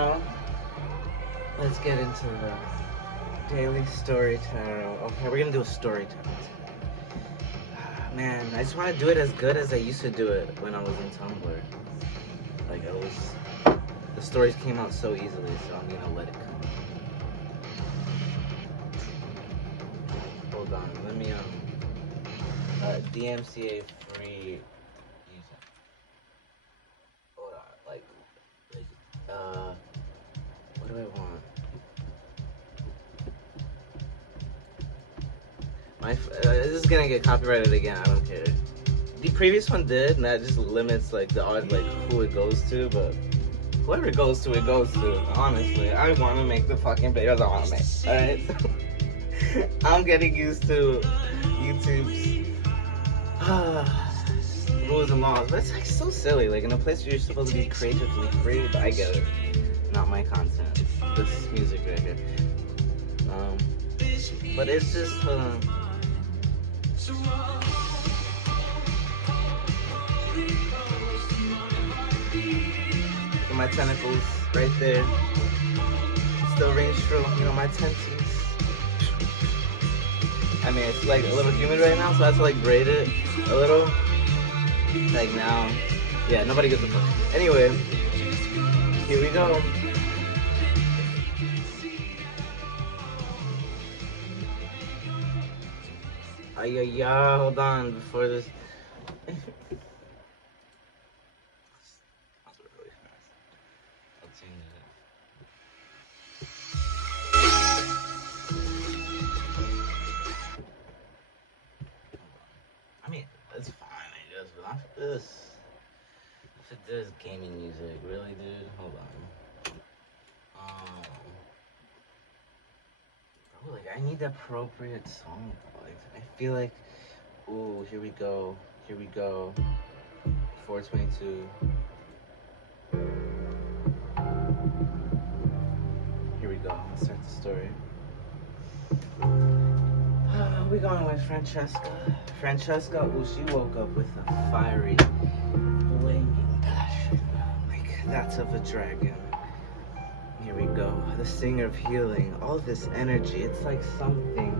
now, let's get into the daily story tarot. Okay, we're gonna do a story tarot. Man, I just want to do it as good as I used to do it when I was in Tumblr. Like, the stories came out so easily, so I'm gonna let it come. Hold on, let me, DMCA free music. Hold on, what do I want? This is gonna get copyrighted again, I don't care. The previous one did, and that just limits, like, the odd, like, who it goes to, but whoever it goes to, honestly. I want to make the fucking videos I want to make, alright? I'm getting used to YouTube's rules and laws, but it's like so silly. Like in a place where you're supposed to be creatively free, but I get it. Not my content. This music right here. But it's just my tentacles right there. Still range true, you know, my tensies. I mean, it's like a little humid right now, so I have to like braid it a little. Like now, yeah, nobody gives a fuck. Anyway, here we go. Yeah, hold on before this. Really fast. I'll change it. I mean, it's fine, I guess, but after this, gaming music, really, dude? Hold on. Bro, like, I need the appropriate song, bro. Like, I feel like, ooh, here we go, 422. Here we go, let's start the story. We're going with Francesca. Ooh, she woke up with a fiery, flaming passion, like that of a dragon. Here we go, the singer of healing, all this energy, it's like something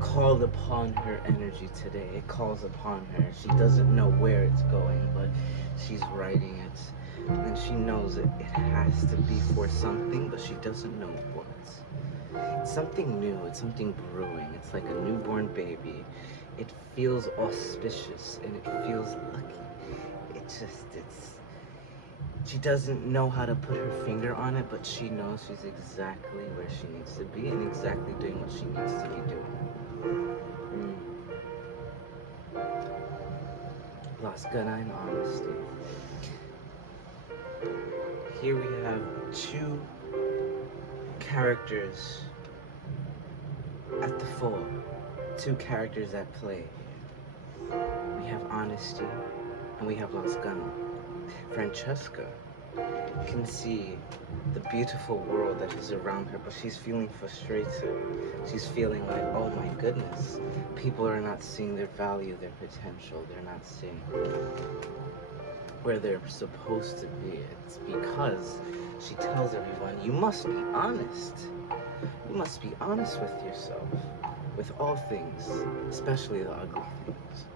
called upon her energy today. It calls upon her. She doesn't know where it's going, but she's writing it. And she knows it has to be for something, but she doesn't know what. It's something new, it's something brewing. It's like a newborn baby. It feels auspicious and it feels lucky. She doesn't know how to put her finger on it, but she knows she's exactly where she needs to be and exactly doing what she needs to be doing. Lost gun and honesty. Here we have two characters at the fore, two characters at play. We have honesty and we have lost gun. Francesca can see the beautiful world that is around her, but she's feeling frustrated. She's feeling like, oh my goodness, people are not seeing their value, their potential. They're not seeing where they're supposed to be. It's because she tells everyone, you must be honest. You must be honest with yourself, with all things, especially the ugly things,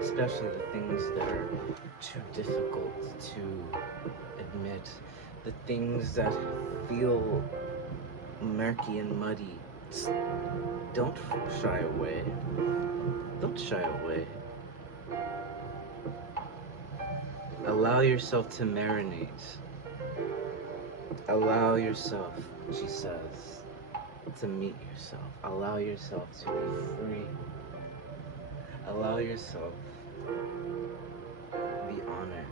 especially the things that are too difficult to admit, the things that feel murky and muddy. Don't shy away. Don't shy away. Allow yourself to marinate. Allow yourself, she says, to meet yourself. Allow yourself to be free. Allow yourself the honor.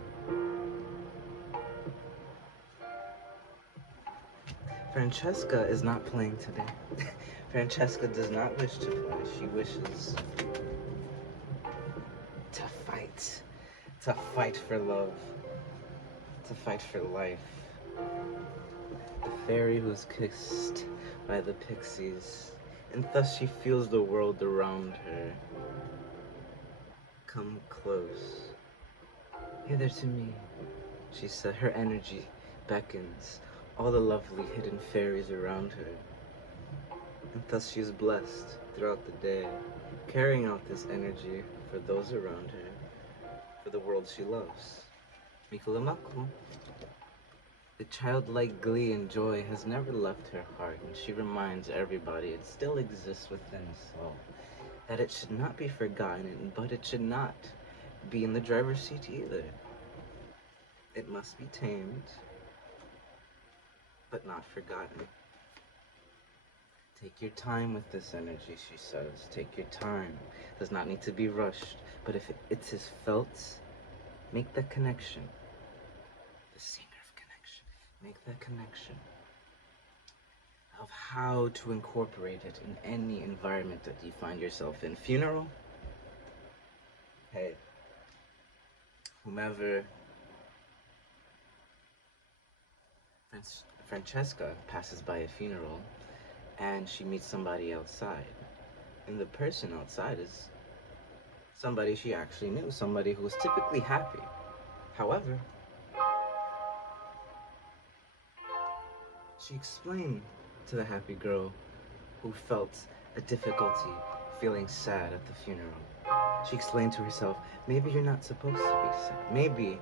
Francesca is not playing today. Francesca does not wish to play. She wishes to fight for love, to fight for life. The fairy who's kissed by the pixies, and thus she feels the world around her. Come close, hither to me, she said, her energy beckons all the lovely hidden fairies around her. And thus she is blessed throughout the day, carrying out this energy for those around her, for the world she loves. Mikulamaku. The childlike glee and joy has never left her heart, and she reminds everybody it still exists within us all, that it should not be forgotten, but it should not be in the driver's seat either. It must be tamed, but not forgotten. Take your time with this energy, she says. Take your time. It does not need to be rushed, but if it is felt, make that connection. The singer of connection. Make that connection of how to incorporate it in any environment that you find yourself in. Funeral? Hey, whomever Francesca passes by a funeral and she meets somebody outside. And the person outside is somebody she actually knew, somebody who was typically happy. However, she explained to the happy girl who felt a difficulty feeling sad at the funeral. She explained to herself, maybe you're not supposed to be sad. Maybe,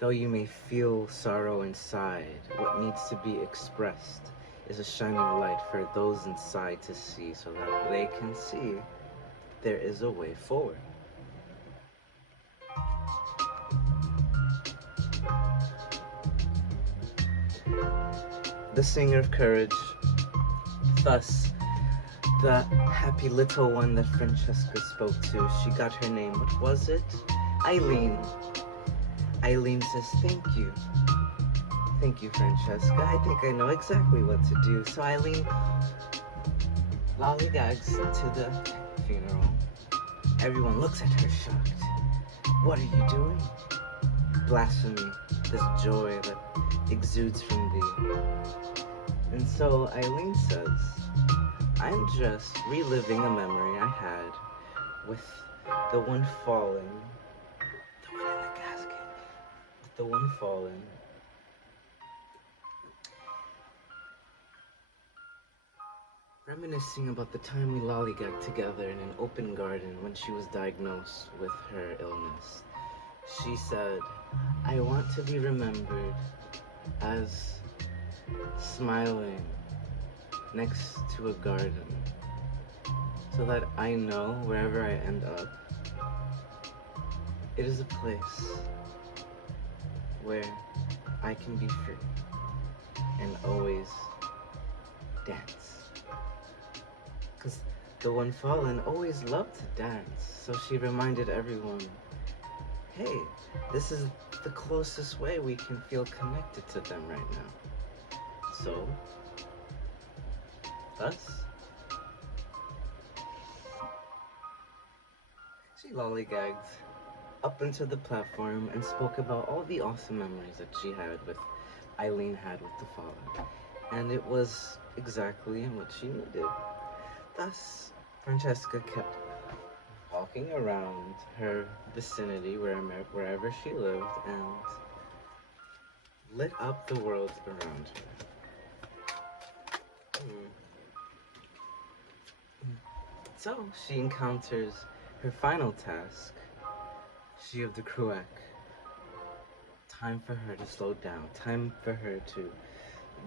though you may feel sorrow inside, what needs to be expressed is a shining light for those inside to see, so that they can see there is a way forward. The singer of courage, thus the happy little one that Francesca spoke to, she got her name. What was it? Eileen. Eileen says, thank you. Thank you, Francesca. I think I know exactly what to do. So Eileen lollygags to the funeral. Everyone looks at her shocked. What are you doing? Blasphemy, this joy that exudes from thee. And so Eileen says, I'm just reliving a memory I had with the one fallen, the one in the casket, with the one fallen. Reminiscing about the time we lollygagged together in an open garden when she was diagnosed with her illness. She said, I want to be remembered as smiling next to a garden, so that I know wherever I end up, it is a place where I can be free and always dance. Because the one fallen always loved to dance, so she reminded everyone, hey, this is the closest way we can feel connected to them right now. So, us? She lollygagged up into the platform and spoke about all the awesome memories that she had with Eileen had with the fallen. And it was exactly what she needed. Thus, Francesca kept walking around her vicinity, wherever she lived, and lit up the world around her. So, she encounters her final task, she of the Cruac. Time for her to slow down, time for her to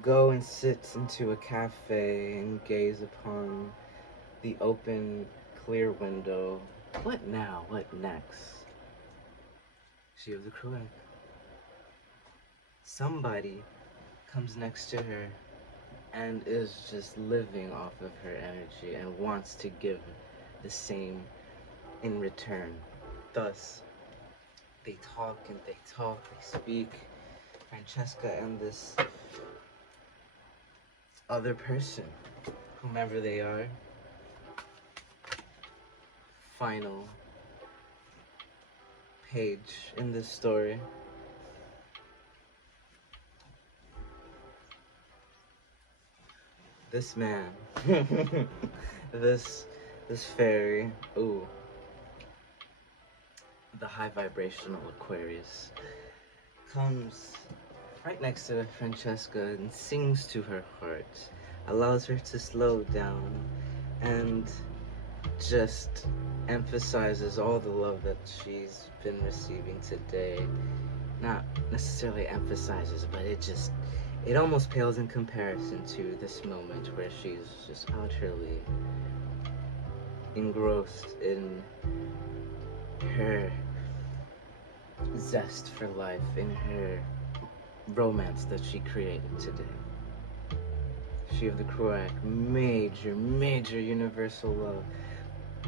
go and sit into a cafe and gaze upon the open, clear window. What now? What next? She of the Cruac. Somebody comes next to her and is just living off of her energy and wants to give the same in return. Thus, they talk and they talk, they speak. Francesca and this other person, whomever they are, final page in this story. This man, this fairy, ooh, the high vibrational Aquarius, comes right next to Francesca and sings to her heart, allows her to slow down, and just emphasizes all the love that she's been receiving today. Not necessarily emphasizes, but it almost pales in comparison to this moment where she's just utterly engrossed in her zest for life, in her romance that she created today. She of the Croac, major universal love.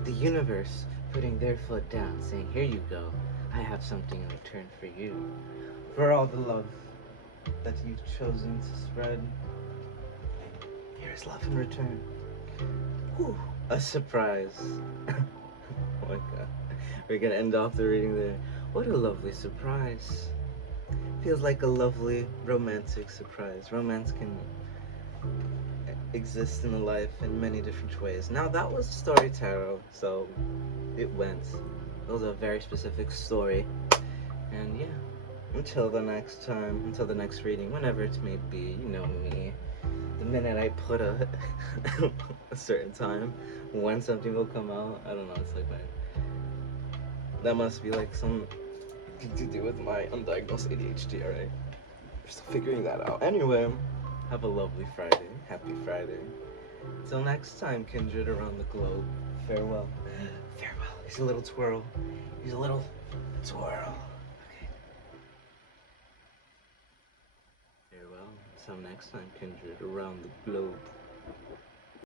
The universe putting their foot down, saying, here you go, I have something in return for you. For all the love that you've chosen to spread, here's love in return. Whew, a surprise. Oh my god. We're gonna end off the reading there. What a lovely surprise. Feels like a lovely romantic surprise. Romance can exist in a life in many different ways. Now that was a story tarot, so it went. It was a very specific story. And yeah, until the next time, until the next reading, whenever it may be, you know me. The minute I put a a certain time when something will come out, I don't know, it's like that must be like some to do with my undiagnosed ADHD, alright? Just figuring that out. Anyway, have a lovely Friday. Happy Friday. Till next time, kindred around the globe. Farewell. Farewell. He's a little twirl. He's a little twirl. Okay. Farewell. Till next time, kindred around the globe.